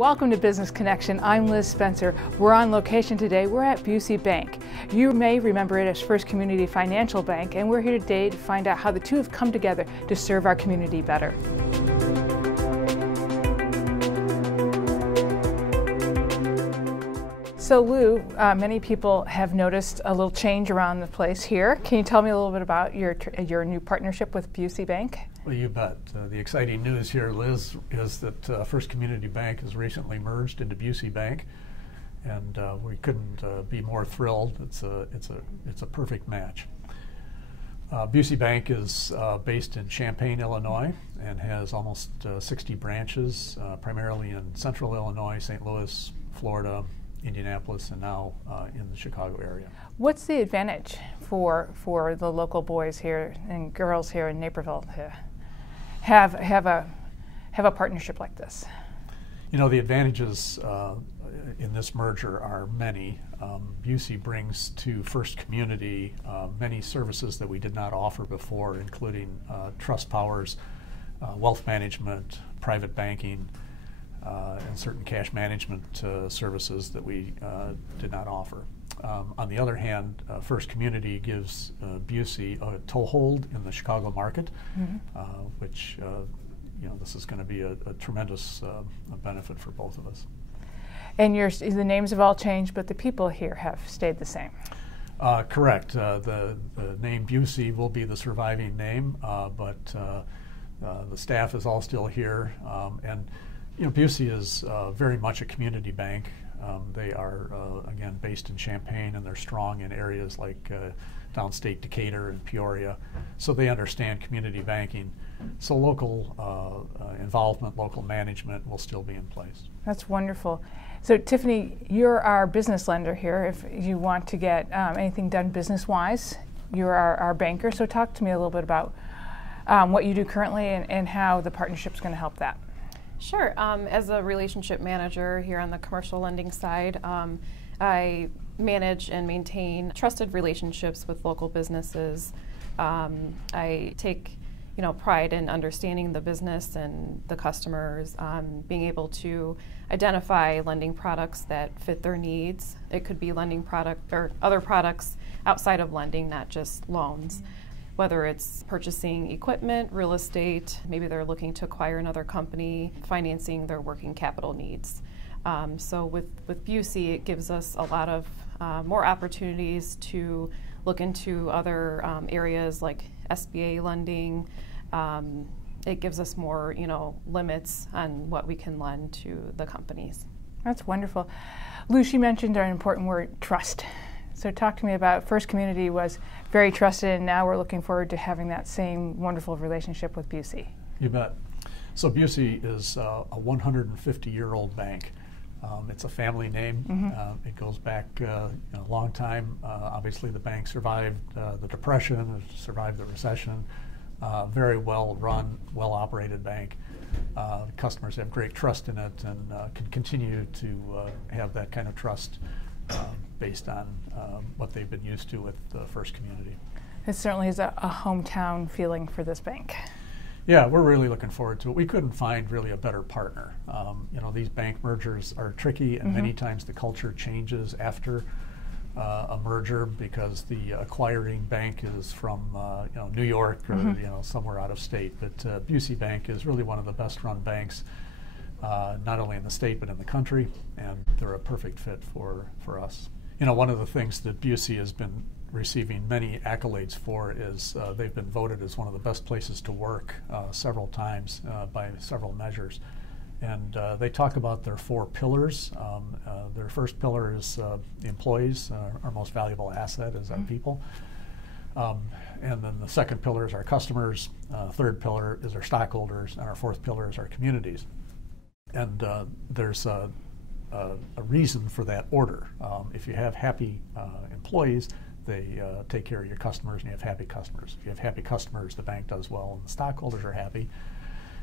Welcome to Business Connection. I'm Liz Spencer. We're on location today. We're at Busey Bank. You may remember it as First Community Financial Bank, and we're here today to find out how the two have come together to serve our community better. So Lou, many people have noticed a little change around the place here. Can you tell me a little bit about your new partnership with Busey Bank? Well, you bet. The exciting news here, Liz, is that First Community Bank has recently merged into Busey Bank, and we couldn't be more thrilled. It's a perfect match. Busey Bank is based in Champaign, Illinois, and has almost 60 branches, primarily in Central Illinois, St. Louis, Florida, Indianapolis, and now in the Chicago area. What's the advantage for the local boys here and girls here in Naperville to have a partnership like this? You know, the advantages in this merger are many. Busey brings to First Community many services that we did not offer before, including trust powers, wealth management, private banking, and certain cash management services that we did not offer. On the other hand, First Community gives Busey a toehold in the Chicago market, which this is going to be a tremendous benefit for both of us. And the names have all changed, but the people here have stayed the same. Correct. The name Busey will be the surviving name, but the staff is all still here. And Busey is very much a community bank. They are, again, based in Champaign, and they're strong in areas like downstate Decatur and Peoria. So they understand community banking. So local involvement, local management will still be in place. That's wonderful. So Tiffany, you're our business lender here. If you want to get anything done business-wise, you're our banker. So talk to me a little bit about what you do currently and how the partnership's going to help that. Sure. As a relationship manager here on the commercial lending side, I manage and maintain trusted relationships with local businesses. I take pride in understanding the business and the customers, being able to identify lending products that fit their needs. It could be lending product or other products outside of lending, not just loans. Whether it's purchasing equipment, real estate, maybe they're looking to acquire another company, financing their working capital needs. So with Busey, it gives us a lot of more opportunities to look into other areas like SBA lending. It gives us more, limits on what we can lend to the companies. That's wonderful. Lucy mentioned an important word, trust. So talk to me about First Community was very trusted, and now we're looking forward to having that same wonderful relationship with Busey. You bet. So Busey is a 150-year-old bank. It's a family name. It goes back a long time. Obviously, the bank survived the Depression, survived the recession. Very well-run, well-operated bank. Customers have great trust in it and can continue to have that kind of trust based on what they've been used to with First Community. It certainly is a hometown feeling for this bank. Yeah, we're really looking forward to it. We couldn't find really a better partner. These bank mergers are tricky, and many times the culture changes after a merger because the acquiring bank is from New York or somewhere out of state. But Busey Bank is really one of the best-run banks, not only in the state but in the country, and they're a perfect fit for us. One of the things that Busey has been receiving many accolades for is they've been voted as one of the best places to work several times by several measures. And they talk about their 4 pillars. Their first pillar is the employees. Our most valuable asset is our people. And then the second pillar is our customers. Third pillar is our stockholders. And our fourth pillar is our communities. And there's a reason for that order. If you have happy employees, they take care of your customers, and you have happy customers. If you have happy customers, the bank does well, and the stockholders are happy.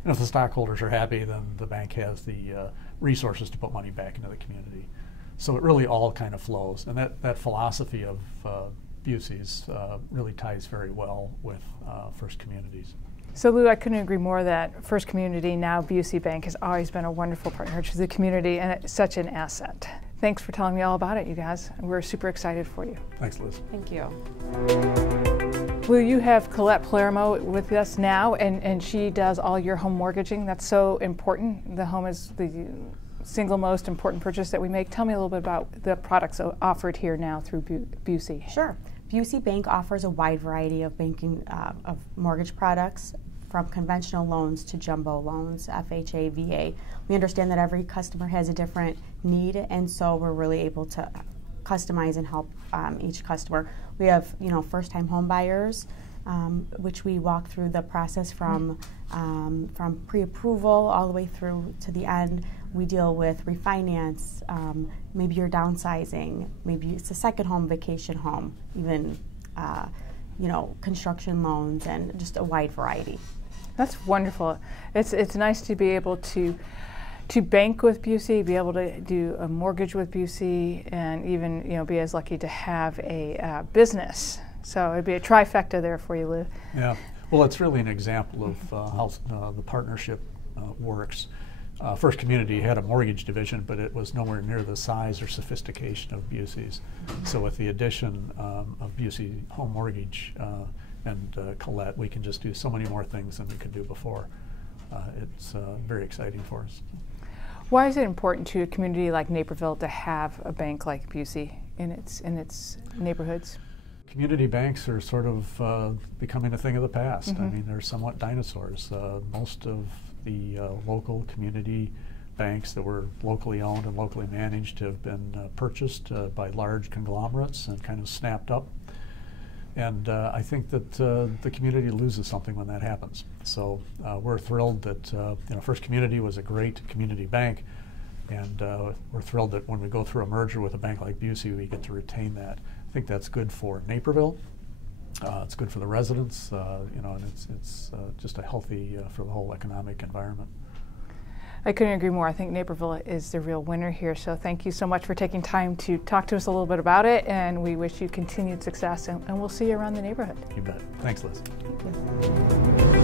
And if the stockholders are happy, then the bank has the resources to put money back into the community. So it really all kind of flows. And that philosophy of Busey's really ties very well with First Communities. So Lou, I couldn't agree more that First Community, now Busey Bank, has always been a wonderful partner to the community and it's such an asset. Thanks for telling me all about it, you guys. We're super excited for you. Thanks, Liz. Thank you. Lou, you have Colette Palermo with us now, and she does all your home mortgaging. That's so important. The home is the single most important purchase that we make. Tell me a little bit about the products offered here now through Busey. Sure. Busey Bank offers a wide variety of banking of mortgage products, from conventional loans to jumbo loans, FHA, VA. We understand that every customer has a different need, and so we're really able to customize and help each customer. We have, first-time home buyers, which we walk through the process from pre-approval all the way through to the end. We deal with refinance, maybe you're downsizing, maybe it's a second home, vacation home, even construction loans, and just a wide variety. That's wonderful. It's nice to be able to bank with Busey, be able to do a mortgage with Busey, and even be as lucky to have a business. So it'd be a trifecta there for you, Lou. Yeah. Well, it's really an example of how the partnership works. First Community had a mortgage division, but it was nowhere near the size or sophistication of Busey's. So with the addition of Busey Home Mortgage and Colette, we can just do so many more things than we could do before. It's very exciting for us. Why is it important to a community like Naperville to have a bank like Busey in its neighborhoods? Community banks are sort of becoming a thing of the past. I mean, they're somewhat dinosaurs. Most of the local community banks that were locally owned and locally managed have been purchased by large conglomerates and kind of snapped up. And I think that the community loses something when that happens. So we're thrilled that First Community was a great community bank, and we're thrilled that when we go through a merger with a bank like Busey, we get to retain that. I think that's good for Naperville. It's good for the residents, and it's just a healthy for the whole economic environment. I couldn't agree more. I think Naperville is the real winner here. So thank you so much for taking time to talk to us a little bit about it, and we wish you continued success, and we'll see you around the neighborhood. You bet. Thanks, Liz. Thank you.